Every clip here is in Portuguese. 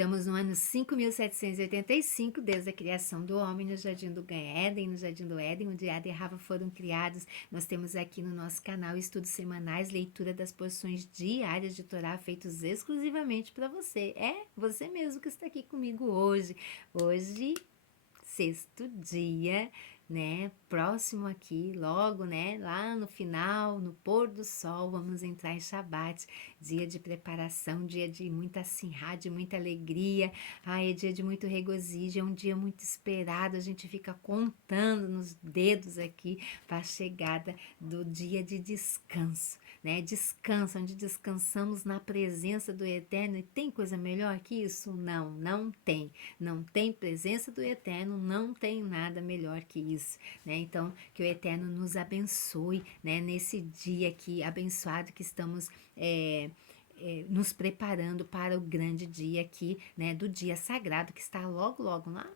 Estamos no ano 5.785, desde a criação do homem no Jardim do Éden, no Jardim do Éden, onde Adão e Rava foram criados. Nós temos aqui no nosso canal estudos semanais, leitura das porções diárias de Torá, feitos exclusivamente para você. É você mesmo que está aqui comigo hoje. Hoje, sexto dia, né? Próximo aqui, logo, né? Lá no final, no pôr do sol, vamos entrar em Shabat, dia de preparação, dia de muita sinhá, de muita alegria. Ai, é dia de muito regozijo, é um dia muito esperado. A gente fica contando nos dedos aqui para a chegada do dia de descanso, né? Descanso, onde descansamos na presença do Eterno. E tem coisa melhor que isso? Não, não tem. Não tem presença do Eterno, não tem nada melhor que isso, né? Então, que o Eterno nos abençoe, né? Nesse dia aqui abençoado que estamos nos preparando para o grande dia aqui, né? Do dia sagrado que está logo, logo lá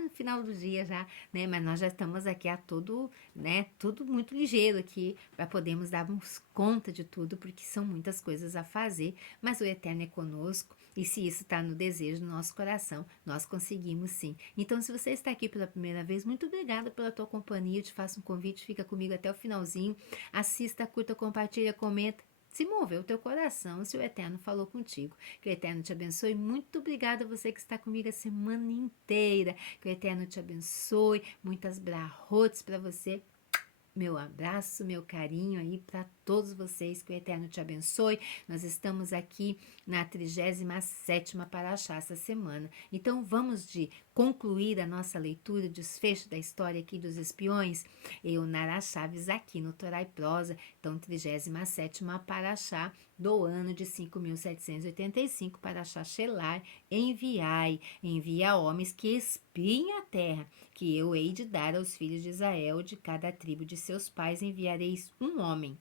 no final do dia já, né? Mas nós já estamos aqui a todo, né? Tudo muito ligeiro aqui para podermos darmos conta de tudo, porque são muitas coisas a fazer, mas o Eterno é conosco e se isso está no desejo do nosso coração, nós conseguimos sim. Então, se você está aqui pela primeira vez, muito obrigada pela tua companhia, eu te faço um convite, fica comigo até o finalzinho, assista, curta, compartilha, comenta. Se moveu o teu coração, se o Eterno falou contigo. Que o Eterno te abençoe. Muito obrigada a você que está comigo a semana inteira. Que o Eterno te abençoe. Muitas brahotes para você. Meu abraço, meu carinho aí para todos vocês, que o Eterno te abençoe. Nós estamos aqui na 37ª Paraxá essa semana. Então vamos de concluir a nossa leitura, desfecho da história aqui dos espiões. Eu, Nara Chaves, aqui no Torá e Prosa. Então 37ª Paraxá do ano de 5.785, Paraxá Shelar, envia homens que espiem a terra, que eu hei de dar aos filhos de Israel, de cada tribo de seus pais enviareis um homem,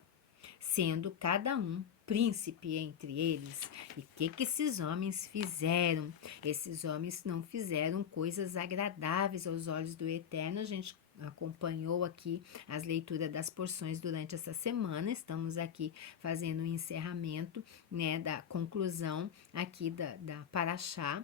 sendo cada um príncipe entre eles. E o que esses homens fizeram? Esses homens não fizeram coisas agradáveis aos olhos do Eterno. A gente acompanhou aqui as leituras das porções durante essa semana. Estamos aqui fazendo o encerramento, né, da conclusão aqui da Paraxá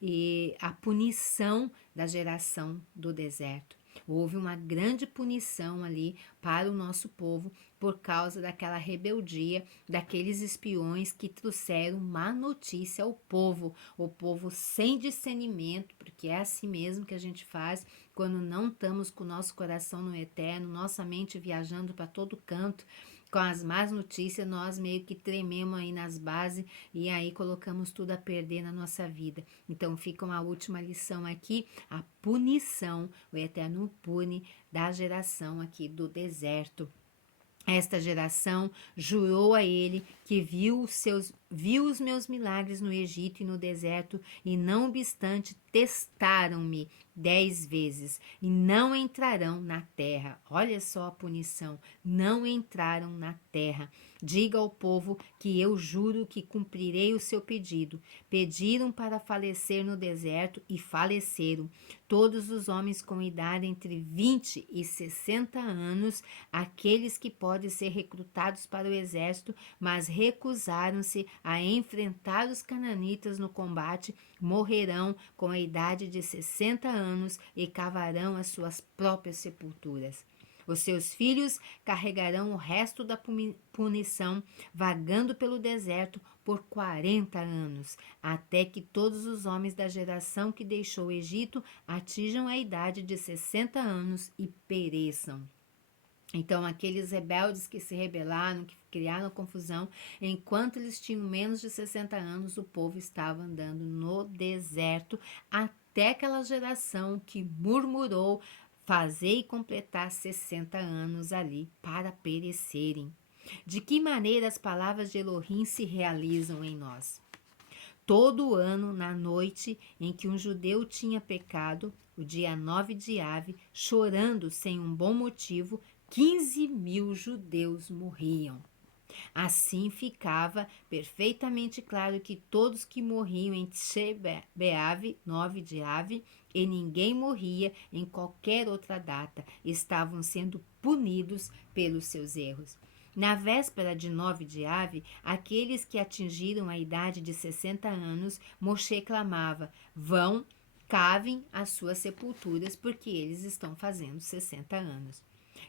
e a punição da geração do deserto. Houve uma grande punição ali para o nosso povo por causa daquela rebeldia daqueles espiões que trouxeram má notícia ao povo, o povo sem discernimento, porque é assim mesmo que a gente faz quando não estamos com o nosso coração no Eterno, nossa mente viajando para todo canto, com as más notícias, nós meio que trememos aí nas bases e aí colocamos tudo a perder na nossa vida. Então fica uma última lição aqui, a punição, o Eterno pune da geração aqui do deserto. Esta geração jurou a ele que viu os meus milagres no Egito e no deserto, e não obstante testaram-me 10 vezes e não entrarão na terra. Olha só a punição, não entraram na terra. Diga ao povo que eu juro que cumprirei o seu pedido. Pediram para falecer no deserto e faleceram. Todos os homens com idade entre 20 e 60 anos, aqueles que podem ser recrutados para o exército, mas recusaram-se a enfrentar os cananitas no combate, morrerão com a idade de 60 anos e cavarão as suas próprias sepulturas. Os seus filhos carregarão o resto da punição, vagando pelo deserto por 40 anos, até que todos os homens da geração que deixou o Egito atinjam a idade de 60 anos e pereçam. Então, aqueles rebeldes que se rebelaram, que criaram confusão, enquanto eles tinham menos de 60 anos, o povo estava andando no deserto, até aquela geração que murmurou fazer e completar 60 anos ali para perecerem. De que maneira as palavras de Elohim se realizam em nós? Todo ano, na noite em que um judeu tinha pecado, o dia 9 de Ave, chorando sem um bom motivo, 15.000 judeus morriam. Assim ficava perfeitamente claro que todos que morriam em Tisha B'Av, 9 de Ave, e ninguém morria em qualquer outra data, estavam sendo punidos pelos seus erros. Na véspera de 9 de Ave, aqueles que atingiram a idade de 60 anos, Moshe clamava: vão, cavem as suas sepulturas, porque eles estão fazendo 60 anos.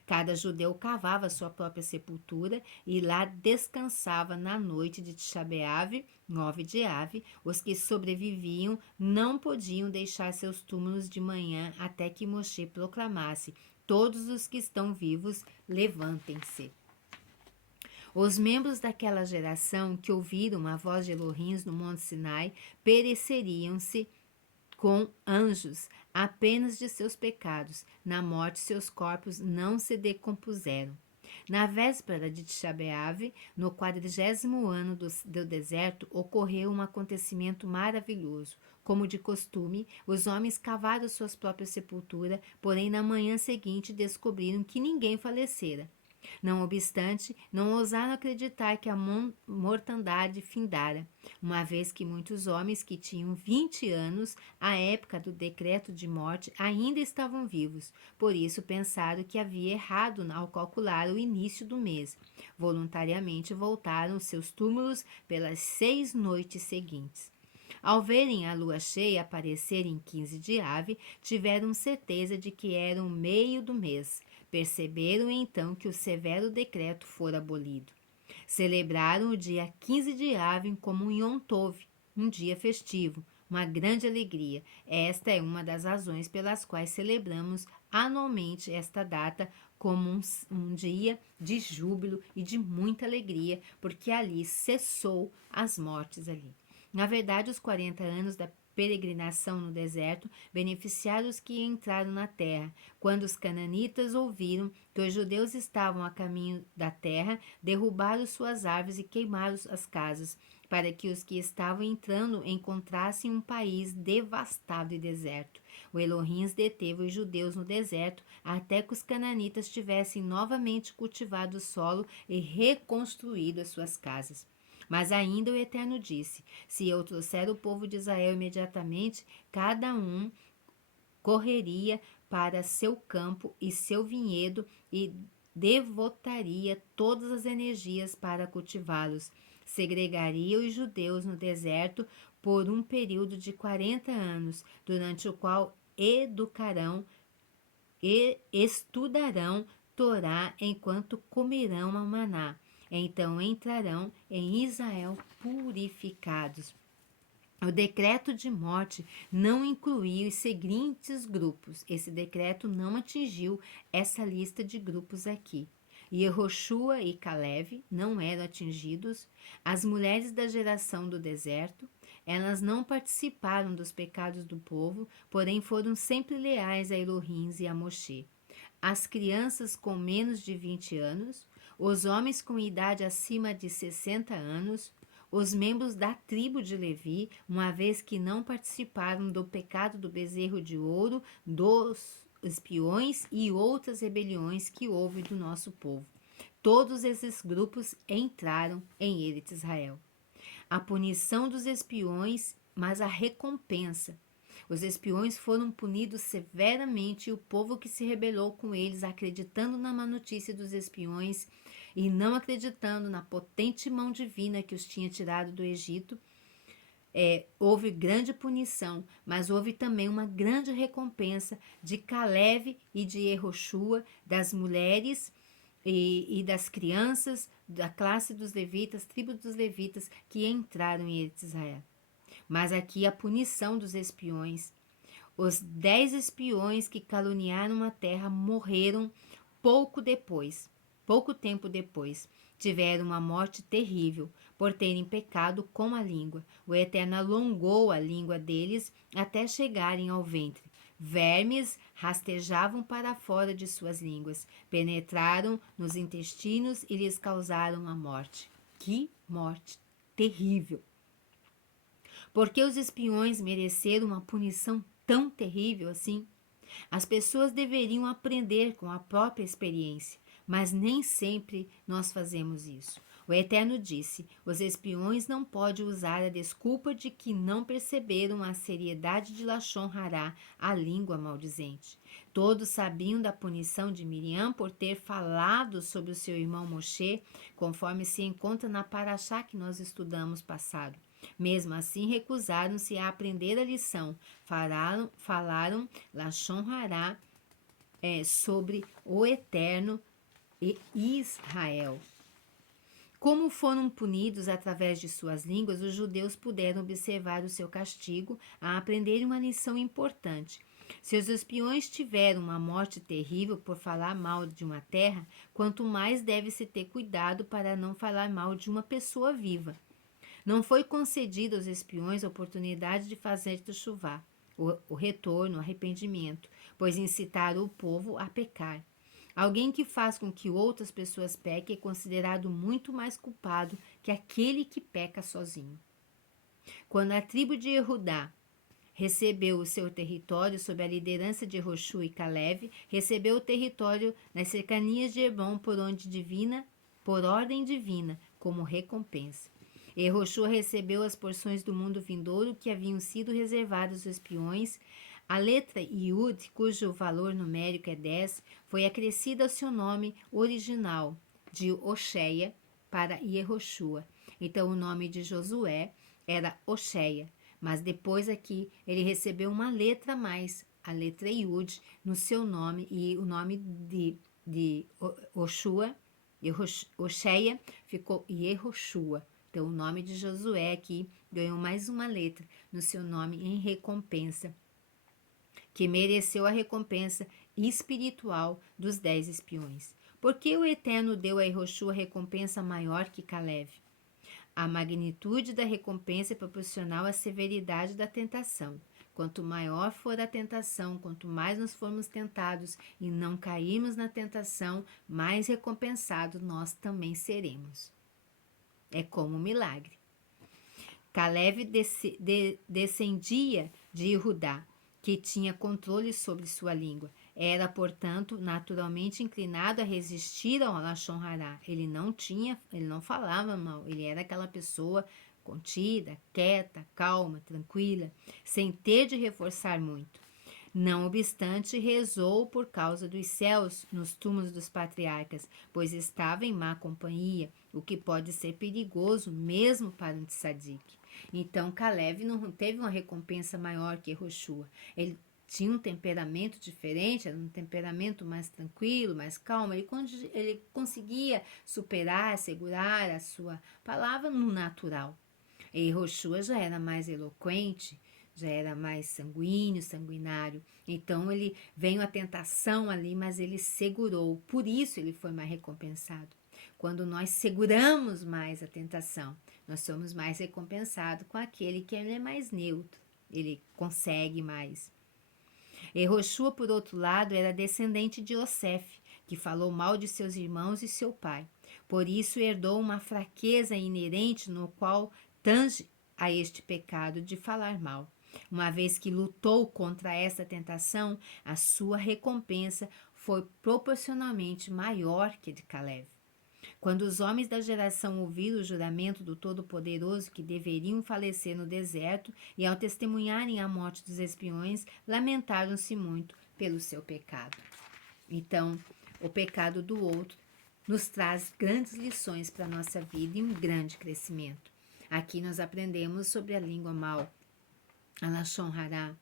Cada judeu cavava sua própria sepultura e lá descansava na noite de Tisha B'Av, 9 de Ave. Os que sobreviviam não podiam deixar seus túmulos de manhã até que Moshe proclamasse: todos os que estão vivos, levantem-se. Os membros daquela geração que ouviram a voz de Elohim no Monte Sinai pereceriam-se com anjos, apenas de seus pecados. Na morte, seus corpos não se decompuseram. Na véspera de Tisha B'Av, no 40º ano do deserto, ocorreu um acontecimento maravilhoso. Como de costume, os homens cavaram suas próprias sepulturas, porém na manhã seguinte descobriram que ninguém falecera. Não obstante, não ousaram acreditar que a mortandade findara, uma vez que muitos homens que tinham 20 anos, à época do decreto de morte, ainda estavam vivos. Por isso pensaram que havia errado ao calcular o início do mês. Voluntariamente voltaram aos seus túmulos pelas 6 noites seguintes. Ao verem a lua cheia aparecer em 15 de Ave, tiveram certeza de que era o meio do mês. Perceberam então que o severo decreto fora abolido. Celebraram o dia 15 de Ave como um Yom Tov, um dia festivo, uma grande alegria. Esta é uma das razões pelas quais celebramos anualmente esta data como um dia de júbilo e de muita alegria, porque ali cessou as mortes ali. Na verdade, os 40 anos da peregrinação no deserto beneficiaram os que entraram na terra. Quando os cananitas ouviram que os judeus estavam a caminho da terra, derrubaram suas árvores e queimaram as casas, para que os que estavam entrando encontrassem um país devastado e deserto. O Elohim deteve os judeus no deserto até que os cananitas tivessem novamente cultivado o solo e reconstruído as suas casas. Mas ainda o Eterno disse: se eu trouxer o povo de Israel imediatamente, cada um correria para seu campo e seu vinhedo e devotaria todas as energias para cultivá-los. Segregaria os judeus no deserto por um período de 40 anos, durante o qual educarão e estudarão Torá enquanto comerão a maná. Então entrarão em Israel purificados. O decreto de morte não incluía os seguintes grupos. Esse decreto não atingiu essa lista de grupos aqui. Yehoshua e Caleb não eram atingidos. As mulheres da geração do deserto, elas não participaram dos pecados do povo, porém foram sempre leais a Elohim e a Moshe. As crianças com menos de 20 anos, os homens com idade acima de 60 anos, os membros da tribo de Levi, uma vez que não participaram do pecado do bezerro de ouro, dos espiões e outras rebeliões que houve do nosso povo. Todos esses grupos entraram em Eretz Israel. A punição dos espiões, mas a recompensa. Os espiões foram punidos severamente e o povo que se rebelou com eles, acreditando na má notícia dos espiões e não acreditando na potente mão divina que os tinha tirado do Egito, houve grande punição, mas houve também uma grande recompensa de Caleb e de Yehoshua, das mulheres e das crianças, da classe dos levitas, tribo dos levitas, que entraram em Israel. Mas aqui a punição dos espiões. Os 10 espiões que caluniaram a terra morreram pouco tempo depois. Tiveram uma morte terrível por terem pecado com a língua. O Eterno alongou a língua deles até chegarem ao ventre. Vermes rastejavam para fora de suas línguas, penetraram nos intestinos e lhes causaram a morte. Que morte terrível! Porque os espiões mereceram uma punição tão terrível assim? As pessoas deveriam aprender com a própria experiência, mas nem sempre nós fazemos isso. O Eterno disse: os espiões não podem usar a desculpa de que não perceberam a seriedade de Lashon Hará, a língua maldizente. Todos sabiam da punição de Miriam por ter falado sobre o seu irmão Moshe, conforme se encontra na paraxá que nós estudamos passado. Mesmo assim, recusaram-se a aprender a lição. Falaram Lashon Hará sobre o Eterno e Israel. Como foram punidos através de suas línguas, os judeus puderam observar o seu castigo a aprenderem uma lição importante. Se os espiões tiveram uma morte terrível por falar mal de uma terra, quanto mais deve-se ter cuidado para não falar mal de uma pessoa viva. Não foi concedida aos espiões a oportunidade de fazer chuvar o retorno, o arrependimento, pois incitaram o povo a pecar. Alguém que faz com que outras pessoas pequem é considerado muito mais culpado que aquele que peca sozinho. Quando a tribo de Judá recebeu o seu território sob a liderança de Josué e Caleb, recebeu o território nas cercanias de Hebron por ordem divina, como recompensa. E Josué recebeu as porções do mundo vindouro que haviam sido reservadas aos espiões. A letra Yud, cujo valor numérico é 10, foi acrescida ao seu nome original, de Oxéia, para Yehoshua. Então, o nome de Josué era Oxéia, mas depois aqui ele recebeu uma letra a mais, a letra Yud, no seu nome, e o nome de Oxéia, ficou Yehoshua. Então, o nome de Josué aqui ganhou mais uma letra no seu nome em recompensa, que mereceu a recompensa espiritual dos 10 espiões. Por que o Eterno deu a Yehoshua recompensa maior que Caleb? A magnitude da recompensa é proporcional à severidade da tentação. Quanto maior for a tentação, quanto mais nós formos tentados e não cairmos na tentação, mais recompensados nós também seremos. É como um milagre. Caleb descendia de Judá, que tinha controle sobre sua língua. Era, portanto, naturalmente inclinado a resistir ao Lashon Hará. Ele não falava mal, ele era aquela pessoa contida, quieta, calma, tranquila, sem ter de reforçar muito. Não obstante, rezou por causa dos céus nos túmulos dos patriarcas, pois estava em má companhia, o que pode ser perigoso mesmo para um tzadik. Então, Caleb não teve uma recompensa maior que Joshua. Ele tinha um temperamento diferente, era um temperamento mais tranquilo, mais calmo. Ele conseguia superar, segurar a sua palavra no natural. E Joshua já era mais eloquente, já era mais sanguinário. Então, ele veio a tentação ali, mas ele segurou. Por isso, ele foi mais recompensado. Quando nós seguramos mais a tentação, nós somos mais recompensados com aquele que é mais neutro. Ele consegue mais. E Joshua, por outro lado, era descendente de Yosef, que falou mal de seus irmãos e seu pai. Por isso, herdou uma fraqueza inerente no qual tange a este pecado de falar mal. Uma vez que lutou contra essa tentação, a sua recompensa foi proporcionalmente maior que a de Caleb. Quando os homens da geração ouviram o juramento do Todo-Poderoso que deveriam falecer no deserto e ao testemunharem a morte dos espiões, lamentaram-se muito pelo seu pecado. Então, o pecado do outro nos traz grandes lições para a nossa vida e um grande crescimento. Aqui nós aprendemos sobre a língua mal, a Lashon Hará,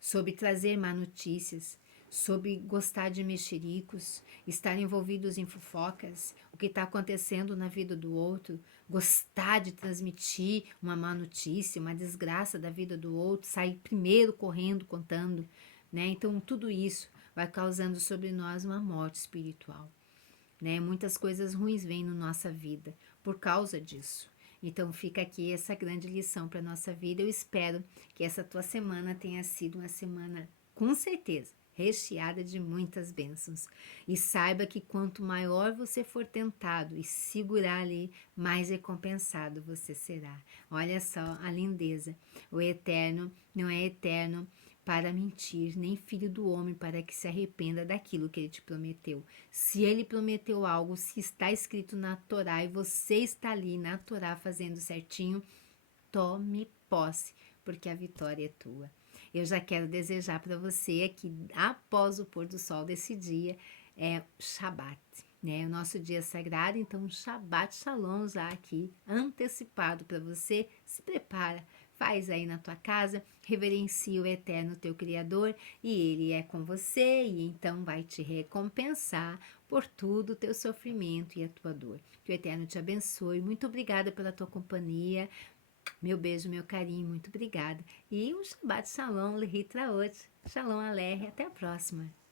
sobre trazer má notícias, sobre gostar de mexericos, estar envolvidos em fofocas, o que está acontecendo na vida do outro, gostar de transmitir uma má notícia, uma desgraça da vida do outro, sair primeiro correndo, contando, né? Então, tudo isso vai causando sobre nós uma morte espiritual, né? Muitas coisas ruins vêm na nossa vida por causa disso. Então, fica aqui essa grande lição para a nossa vida. Eu espero que essa tua semana tenha sido uma semana, com certeza, recheada de muitas bênçãos. E saiba que quanto maior você for tentado e segurar ali, mais recompensado você será. Olha só a lindeza. O Eterno não é eterno para mentir, nem filho do homem para que se arrependa daquilo que ele te prometeu. Se ele prometeu algo, se está escrito na Torá e você está ali na Torá fazendo certinho, tome posse, porque a vitória é tua. Eu já quero desejar para você que após o pôr do sol desse dia é Shabat, né? O nosso dia sagrado, então Shabat Shalom já aqui antecipado para você. Se prepara, faz aí na tua casa, reverencia o eterno teu Criador e ele é com você e então vai te recompensar por tudo o teu sofrimento e a tua dor. Que o eterno te abençoe. Muito obrigada pela tua companhia. Meu beijo, meu carinho, muito obrigada. E um Shabbat Shalom, Lehitraot. Shalom Aleichem, até a próxima.